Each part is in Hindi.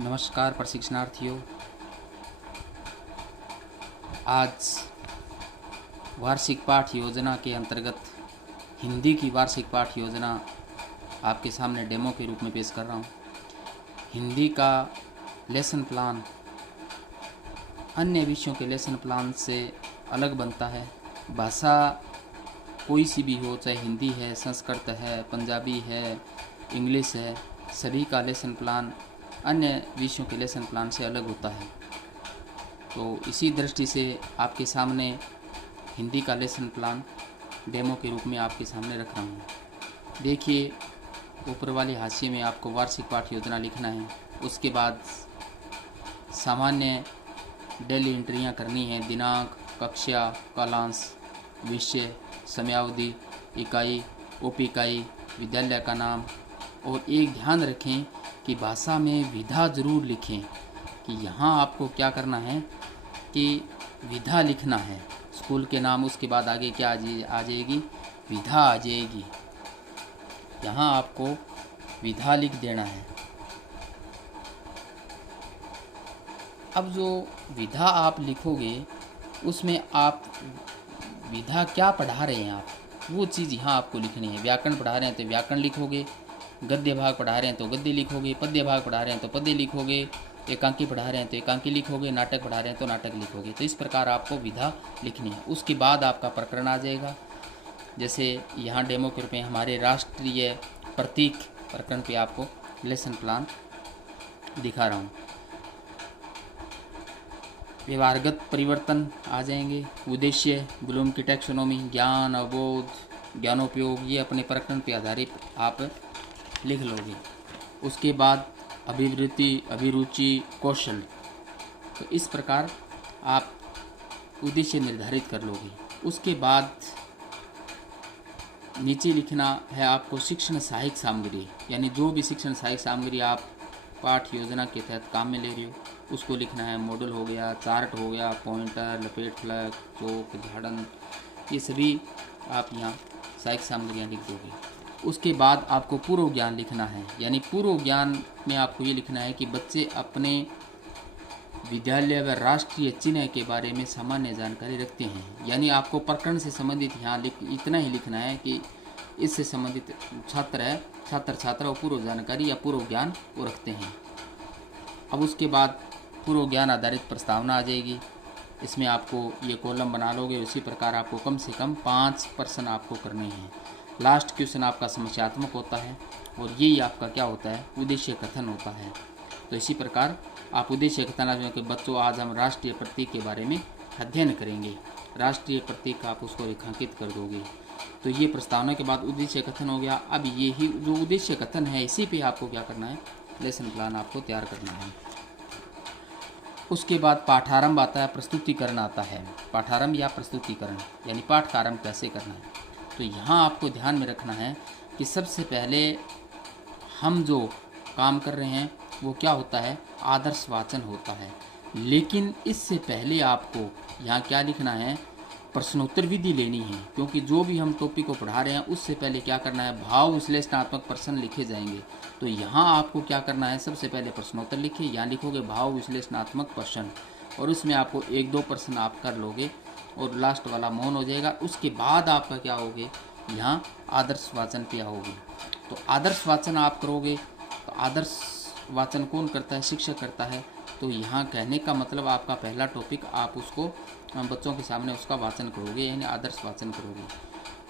नमस्कार प्रशिक्षणार्थियों। आज वार्षिक पाठ योजना के अंतर्गत हिंदी की वार्षिक पाठ योजना आपके सामने डेमो के रूप में पेश कर रहा हूँ। हिंदी का लेसन प्लान अन्य विषयों के लेसन प्लान से अलग बनता है। भाषा कोई सी भी हो, चाहे हिंदी है, संस्कृत है, पंजाबी है, इंग्लिश है, सभी का लेसन प्लान अन्य विषयों के लेसन प्लान से अलग होता है। तो इसी दृष्टि से आपके सामने हिंदी का लेसन प्लान डेमो के रूप में आपके सामने रख रहा हूँ। देखिए, ऊपर वाले हाशिए में आपको वार्षिक पाठ योजना लिखना है। उसके बाद सामान्य डेली एंट्रियाँ करनी है। दिनांक, कक्षा, कालांश, विषय, समयावधि, इकाई, उप इकाई, विद्यालय का नाम। और एक ध्यान रखें कि भाषा में विधा ज़रूर लिखें कि यहाँ आपको क्या करना है कि विधा लिखना है। स्कूल के नाम, उसके बाद आगे क्या आ जाएगी, विधा आ जाएगी। यहाँ आपको विधा लिख देना है। अब जो विधा आप लिखोगे उसमें आप विधा क्या पढ़ा रहे हैं, आप वो चीज़ यहाँ आपको लिखनी है। व्याकरण पढ़ा रहे हैं तो व्याकरण लिखोगे, गद्य भाग पढ़ा रहे हैं तो गद्य लिखोगे, पद्य भाग पढ़ा रहे हैं तो पद्य लिखोगे, एकांकी पढ़ा रहे हैं तो एकांकी लिखोगे, नाटक पढ़ा रहे हैं तो नाटक लिखोगे। तो इस प्रकार आपको विधा लिखनी है। उसके बाद आपका प्रकरण आ जाएगा। जैसे यहाँ डेमो के रूप में हमारे राष्ट्रीय प्रतीक प्रकरण पे आपको लेसन प्लान दिखा रहा हूँ। व्यवहारगत परिवर्तन आ जाएंगे। उद्देश्य, ब्लूम की टैक्सोनॉमी, ज्ञान, अवबोध, ज्ञानोपयोग, ये अपने प्रकरण पे आधारित आप लिख लोगे। उसके बाद अभिवृत्ति, अभिरुचि, कौशल। तो इस प्रकार आप उद्देश्य निर्धारित कर लोगे। उसके बाद नीचे लिखना है आपको शिक्षण सहायक सामग्री, यानी जो भी शिक्षण सहायक सामग्री आप पाठ योजना के तहत काम में ले रहे हो उसको लिखना है। मॉडल हो गया, चार्ट हो गया, पॉइंटर, लपेट फलक, चौक, झाड़न, ये सभी आप यहाँ सहायक सामग्रियाँ लिख दोगे। उसके बाद आपको पूर्व ज्ञान लिखना है, यानी पूर्व ज्ञान में आपको ये लिखना है कि बच्चे अपने विद्यालय व राष्ट्रीय चिन्ह के बारे में सामान्य जानकारी रखते हैं। यानी आपको प्रकरण से संबंधित यहाँ इतना ही लिखना है कि इससे संबंधित छात्र छात्रा पूर्व जानकारी या पूर्व ज्ञान को रखते हैं। अब उसके बाद पूर्व ज्ञान आधारित प्रस्तावना आ जाएगी। इसमें आपको ये कॉलम बना लोगे। उसी प्रकार आपको कम से कम 5 प्रश्न आपको करने हैं। लास्ट क्वेश्चन आपका समस्यात्मक होता है और यही आपका क्या होता है, उद्देश्य कथन होता है। तो इसी प्रकार आप उद्देश्य कथन के बच्चों, आज हम राष्ट्रीय प्रतीक के बारे में अध्ययन करेंगे। राष्ट्रीय प्रतीक आप उसको रेखांकित कर दोगे। तो ये प्रस्तावना के बाद उद्देश्य कथन हो गया। अब ये ही जो उद्देश्य कथन है, इसी पे आपको क्या करना है, लेसन प्लान आपको तैयार करना है। उसके बाद पाठारंभ आता है, प्रस्तुतिकरण आता है। पाठारंभ या प्रस्तुतिकरण यानी पाठ का आरंभ कैसे करना है। तो यहाँ आपको ध्यान में रखना है कि सबसे पहले हम जो काम कर रहे हैं वो क्या होता है, आदर्श वाचन होता है। लेकिन इससे पहले आपको यहाँ क्या लिखना है, प्रश्नोत्तर विधि लेनी है। क्योंकि जो भी हम टॉपिक को पढ़ा रहे हैं उससे पहले क्या करना है, भाव विश्लेषणात्मक प्रश्न लिखे जाएंगे। तो यहाँ आपको क्या करना है, सबसे पहले प्रश्नोत्तर लिखिए। यहाँ लिखोगे भाव विश्लेषणात्मक प्रश्न और उसमें आपको 1-2 प्रश्न आप कर लोगे और लास्ट वाला मौन हो जाएगा। उसके बाद आपका क्या होगे, यहाँ आदर्श वाचन पे आओगे। तो आदर्श वाचन आप करोगे। तो आदर्श वाचन कौन करता है, शिक्षक करता है। तो यहाँ कहने का मतलब आपका पहला टॉपिक आप उसको बच्चों के सामने उसका वाचन करोगे, यानी आदर्श वाचन करोगे।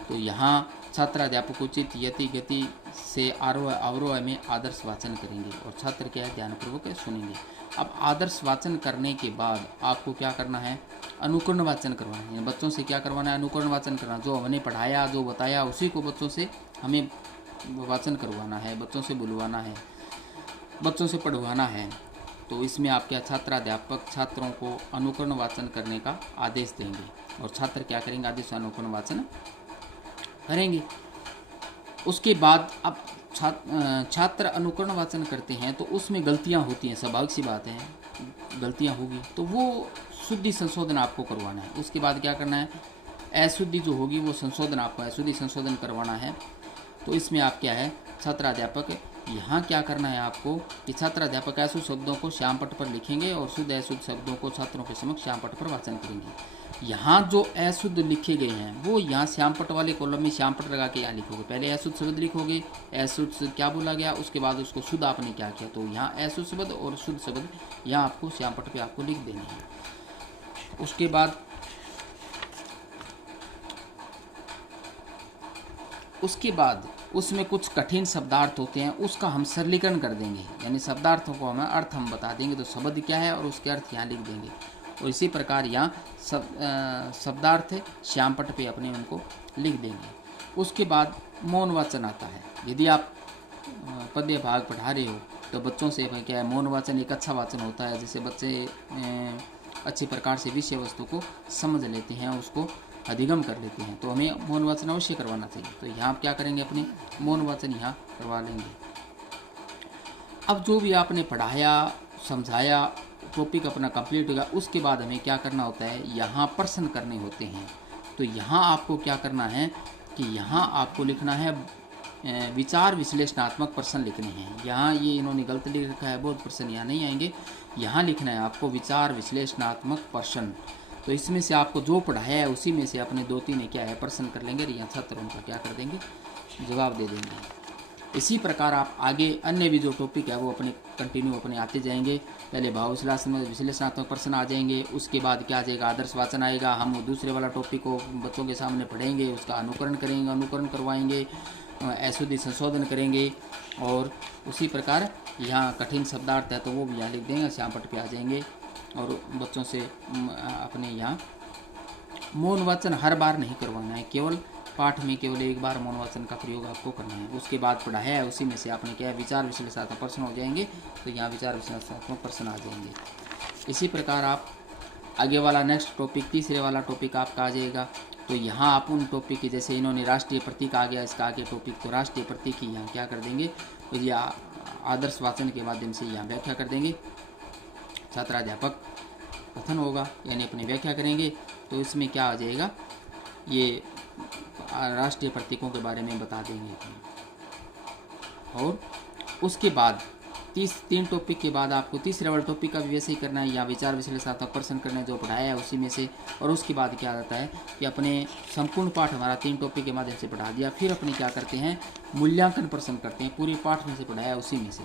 तो यहाँ छात्र अध्यापक उचित यति गति से आरोह अवरोह में आदर्श वाचन करेंगे और छात्र क्या है, ध्यानपूर्वक सुनेंगे। अब आदर्श वाचन करने के बाद आपको क्या करना है, अनुकरण वाचन करवाना है। बच्चों से क्या करवाना है, अनुकरण वाचन करना। जो हमने पढ़ाया, जो बताया, उसी को बच्चों से हमें वाचन करवाना है, बच्चों से बुलवाना है, बच्चों से पढ़वाना है। तो इसमें आप क्या, छात्र अध्यापक छात्रों को अनुकरण वाचन करने का आदेश देंगे और छात्र क्या करेंगे, आदेश अनुकरण वाचन करेंगे। उसके बाद अब छात्र अनुकरण वाचन करते हैं तो उसमें गलतियां होती हैं, स्वाभाविक सी बात है, गलतियां होगी। तो वो शुद्धि संशोधन आपको करवाना है। उसके बाद क्या करना है, अशुद्धि जो होगी वो संशोधन, आपको अशुद्धि संशोधन करवाना है। तो इसमें आप क्या है, छात्र अध्यापक यहाँ क्या करना है आपको कि छात्र अध्यापक अशुद्ध शब्दों को श्यामपट्ट पर लिखेंगे और शुद्ध अशुद्ध शब्दों को छात्रों के समक्ष श्यामपट्ट पर वाचन करेंगे। यहाँ जो अशुद्ध लिखे गए हैं वो यहाँ श्यामपट्ट वाले कॉलम में श्यामपट्ट लगा के यहाँ लिखोगे। पहले अशुद्ध शब्द लिखोगे, अशुद्ध क्या बोला गया, उसके बाद उसको शुद्ध आपने क्या किया, तो यहाँ अशुद्ध शब्द और शुद्ध शब्द यहाँ आपको श्यामपट्ट पे आपको लिख देने हैं। उसके बाद उसमें कुछ कठिन शब्दार्थ होते हैं, उसका हम सरलीकरण कर देंगे, यानी शब्दार्थों को हमें अर्थ हम बता देंगे, तो शब्द क्या है और उसके अर्थ यहाँ लिख देंगे। और इसी प्रकार यहाँ शब्दार्थ श्यामपट्ट पे अपने उनको लिख देंगे। उसके बाद मौनवाचन आता है। यदि आप पद्य भाग पढ़ा रहे हो तो बच्चों से क्या है, मौनवाचन एक अच्छा वाचन होता है, जिससे बच्चे अच्छी प्रकार से विषय वस्तु को समझ लेते हैं, उसको अधिगम कर लेते हैं। तो हमें मौन वाचन अवश्य करवाना चाहिए। तो यहाँ आप क्या करेंगे, अपने मौन वाचन यहाँ करवा लेंगे। अब जो भी आपने पढ़ाया समझाया टॉपिक अपना कंप्लीट होगा, उसके बाद हमें क्या करना होता है, यहाँ प्रश्न करने होते हैं। तो यहाँ आपको क्या करना है कि यहाँ आपको लिखना है विचार विश्लेषणात्मक प्रश्न लिखने हैं। यहाँ ये इन्होंने गलत लिख रखा है, बहुत प्रश्न यहाँ नहीं आएंगे। यहाँ लिखना है आपको विचार विश्लेषणात्मक प्रश्न। तो इसमें से आपको जो पढ़ाया है उसी में से अपने 2-3 क्या है प्रश्न कर लेंगे, यहाँ छात्र उनका क्या कर देंगे, जवाब दे देंगे। इसी प्रकार आप आगे अन्य भी जो टॉपिक है वो अपने कंटिन्यू अपने आते जाएंगे। पहले भाव विश्लेषणात्मक प्रश्न आ जाएंगे, उसके बाद क्या आ जाएगा, आदर्श वाचन आएगा। हम दूसरे वाला टॉपिक को बच्चों के सामने पढ़ेंगे, उसका अनुकरण करेंगे, अनुकरण करवाएंगे, अशुद्धि संशोधन करेंगे। और उसी प्रकार यहाँ कठिन शब्दार्थ है तो वो भी यहाँ लिख देंगे, श्यामपट्ट पे आ जाएंगे। और बच्चों से अपने यहाँ मौन वाचन हर बार नहीं करवाना है, केवल पाठ में केवल एक बार मौन वाचन का प्रयोग आपको करना है। उसके बाद पढ़ाया है उसी में से आपने क्या है, विचार विश्लेषणात्मक प्रश्न हो जाएंगे, तो यहाँ विचार विश्लेषणात्मक प्रश्न आ जाएंगे। इसी प्रकार आप आगे वाला नेक्स्ट टॉपिक, तीसरे वाला टॉपिक आपका आ जाएगा। तो यहाँ आप उन टॉपिक की, जैसे इन्होंने राष्ट्रीय प्रतीक आ गया, इसका आगे टॉपिक, तो राष्ट्रीय प्रतीक की यहाँ क्या कर देंगे, तो ये आदर्श वाचन के माध्यम से यहाँ व्याख्या कर देंगे। छात्राध्यापक कथन होगा, यानी अपनी व्याख्या करेंगे। तो इसमें क्या आ जाएगा, ये राष्ट्रीय प्रतीकों के बारे में बता देंगे। और उसके बाद 3 टॉपिक के बाद आपको तीसरे वाले टॉपिक का भी वैसे ही करना है, या विचार विश्लेषणात्मक प्रश्न करना है जो पढ़ाया है उसी में से। और उसके बाद क्या आता है कि अपने संपूर्ण पाठ हमारा 3 टॉपिक के माध्यम से पढ़ा दिया, फिर अपने क्या करते हैं, मूल्यांकन प्रश्न करते हैं, पूरे पाठ में से पढ़ाया है उसी में से।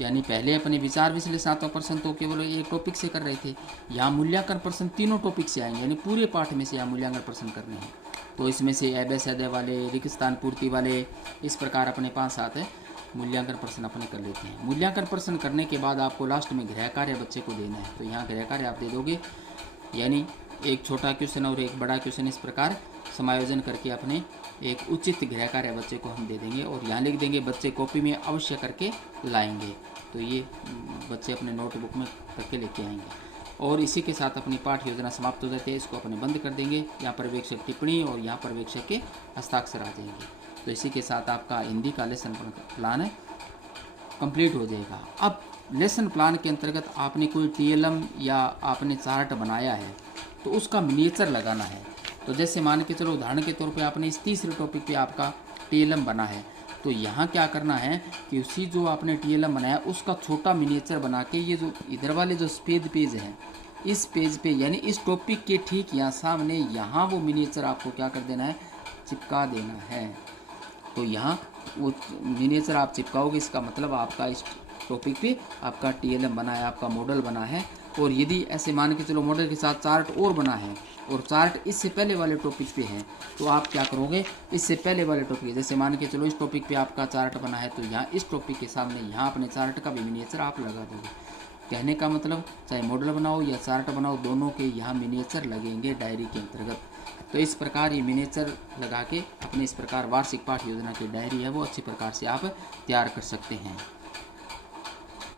यानी पहले अपने विचार विश्लेषणात्मक प्रश्न तो केवल एक टॉपिक से कर रहे थे, यहाँ मूल्यांकन प्रश्न तीनों टॉपिक से आएंगे, यानी पूरे पाठ में से यहाँ मूल्यांकन प्रश्न करने हैं। तो इसमें से अभ्यास वाले, रिक्त स्थान पूर्ति वाले, इस प्रकार अपने 5-7 मूल्यांकन प्रश्न अपने कर लेते हैं। मूल्यांकन प्रश्न करने के बाद आपको लास्ट में गृह कार्य बच्चे को देना है। तो यहाँ गृह कार्य आप दे दोगे, यानी एक छोटा क्वेश्चन और एक बड़ा क्वेश्चन, इस प्रकार समायोजन करके अपने एक उचित गृह कार्य बच्चे को हम दे देंगे। और यहाँ लिख देंगे बच्चे कॉपी में अवश्य करके लाएंगे। तो ये बच्चे अपने नोटबुक में करके लेके आएंगे। और इसी के साथ अपनी पाठ योजना समाप्त हो जाती है, इसको अपने बंद कर देंगे। यहाँ पर्यवेक्षक टिप्पणी और यहाँ पर्यवेक्षक के हस्ताक्षर आ जाएंगे। तो इसी के साथ आपका हिंदी का लेसन प्लान कंप्लीट हो जाएगा। अब लेसन प्लान के अंतर्गत आपने कोई TLM या आपने चार्ट बनाया है तो उसका मिनिएचर लगाना है। तो जैसे मान के चलो उदाहरण के तौर पे आपने इस तीसरे टॉपिक पे आपका TLM बना है, तो यहाँ क्या करना है कि उसी जो आपने TLM बनाया उसका छोटा मिनिएचर बना के, ये जो इधर वाले जो सफ़ेद पेज हैं, इस पेज पे यानी इस टॉपिक के ठीक यहाँ सामने यहाँ वो मिनिएचर आपको क्या कर देना है, चिपका देना है। तो यहाँ वो मिनिएचर आप चिपकाओगे, इसका मतलब आपका इस टॉपिक पे आपका TLM बना है, आपका मॉडल बना है। और यदि ऐसे मान के चलो मॉडल के साथ चार्ट और बना है और चार्ट इससे पहले वाले टॉपिक पे है, तो आप क्या करोगे, इससे पहले वाले टॉपिक, जैसे मान के चलो इस टॉपिक पे आपका चार्ट बना है, तो यहाँ इस टॉपिक के सामने यहाँ अपने चार्ट का भी मिनिएचर आप लगा दोगे। कहने का मतलब चाहे मॉडल बनाओ या चार्ट बनाओ, दोनों के यहाँ मिनिएचर लगेंगे डायरी के अंतर्गत। तो इस प्रकार ये मिनिएचर लगा के अपने इस प्रकार वार्षिक पाठ योजना की डायरी है वो अच्छी प्रकार से आप तैयार कर सकते हैं।